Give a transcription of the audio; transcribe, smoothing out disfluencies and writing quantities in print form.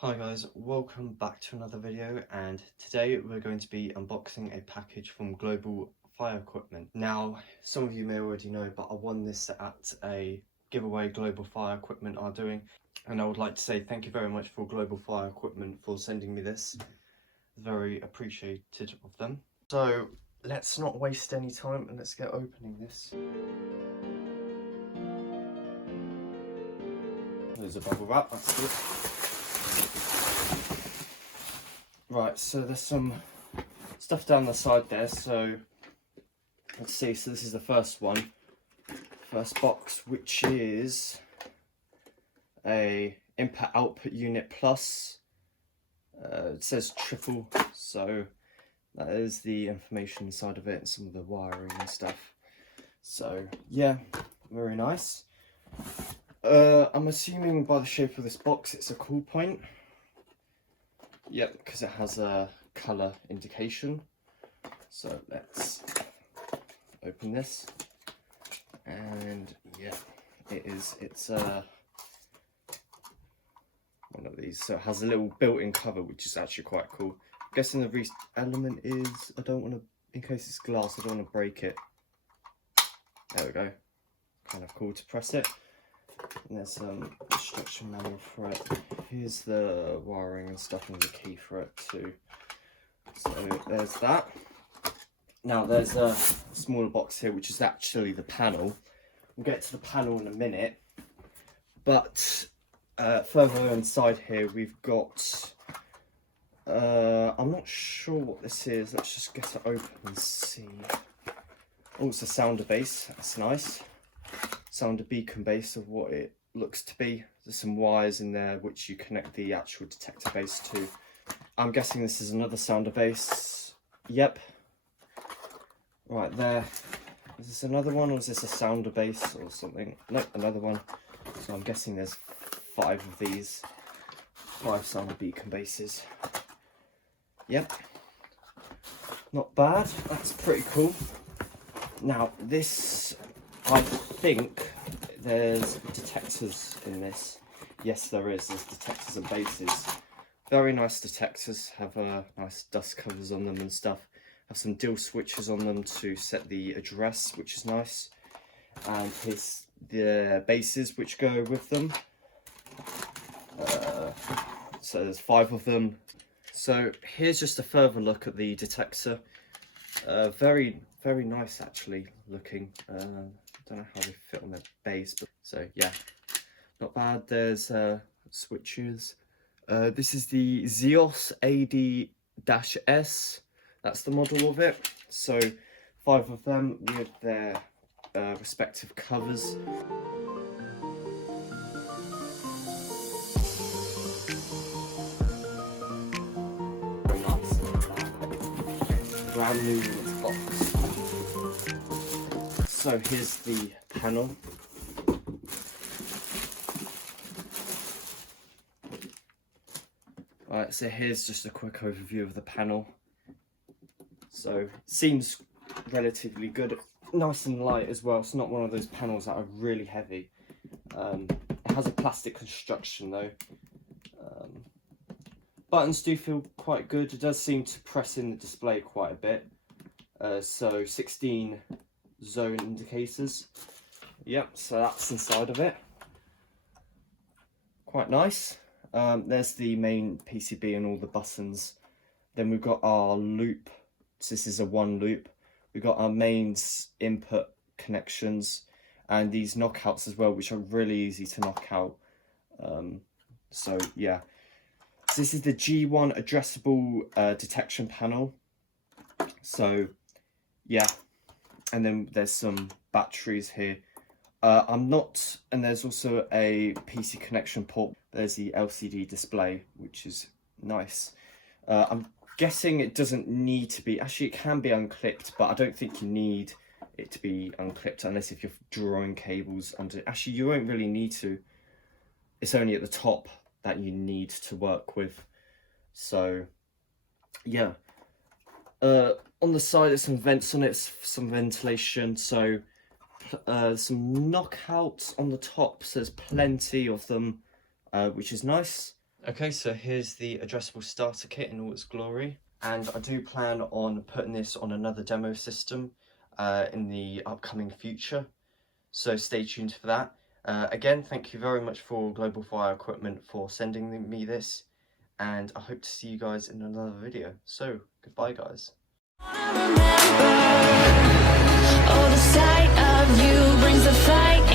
Hi guys, welcome back to another video, and today we're going to be unboxing a package from Global Fire Equipment. Now, some of you may already know, but I won this at a giveaway Global Fire Equipment are doing, and I would like to say thank you very much for Global Fire Equipment for sending me this. Very appreciated of them. So let's not waste any time and let's get opening this. There's a bubble wrap, that's good. Right, so there's some stuff down the side there, so let's see. So this is the first one, first box, which is a input output unit plus. It says triple, so that is the information side of it and some of the wiring and stuff. So yeah, very nice. I'm assuming by the shape of this box it's a cool point. Yep, because it has a colour indication. So let's open this, and yeah, it's one of these. So it has a little built-in cover, which is actually quite cool. I'm guessing the element is, I don't want to, in case it's glass, I don't want to break it. There we go. Kind of cool to press it. And there's some instruction manual for it. Here's the wiring and stuff and the key for it too. So there's that. Now there's a smaller box here, which is actually the panel. We'll get to the panel in a minute. But further inside here we've got, I'm not sure what this is. Let's just get it open and see. Oh, it's a sounder base. That's nice. Sounder beacon base of what it looks to be. There's some wires in there which you connect the actual detector base to. I'm guessing this is another sounder base. Yep. Right there. Is this another one, or is this a sounder base or something? Nope, another one. So I'm guessing there's 5 of these. 5 sounder beacon bases. Yep. Not bad. That's pretty cool. Now this, I think there's detectors in this. Yes, there is. There's detectors and bases. Very nice detectors. Have nice dust covers on them and stuff. Have some dial switches on them to set the address, which is nice. And here's the bases which go with them. So there's 5 of them. So here's just a further look at the detector. Very nice actually looking. Don't know how they fit on the base, but so yeah, not bad. There's switches. This is the Zeos AD-S. That's the model of it. So 5 of them with their respective covers. Very nice. Brand new in its box. So here's the panel. Alright, so here's just a quick overview of the panel. So it seems relatively good, nice and light as well. It's not one of those panels that are really heavy. It has a plastic construction though. Buttons do feel quite good. It does seem to press in the display quite a bit. So 16 zone indicators. Yep, so that's inside of it. Quite nice. There's the main PCB and all the buttons. Then we've got our loop. So this is a 1 loop. We've got our mains input connections and these knockouts as well, which are really easy to knock out. So yeah. So this is the G-One addressable detection panel. So yeah, and then there's some batteries here. And there's also a PC connection port. There's the LCD display, which is nice. I'm guessing it doesn't need to be, actually it can be unclipped, but I don't think you need it to be unclipped unless if you're drawing cables under. Actually, you won't really need to. It's only at the top that you need to work with. So yeah. On the side there's some vents on it, some ventilation. So some knockouts on the top, so there's plenty of them, which is nice. Okay, so here's the addressable starter kit in all its glory, and I do plan on putting this on another demo system in the upcoming future, so stay tuned for that. Again, thank you very much for Global Fire Equipment for sending me this, and I hope to see you guys in another video. So, goodbye guys. Oh, the sight of you brings the fight.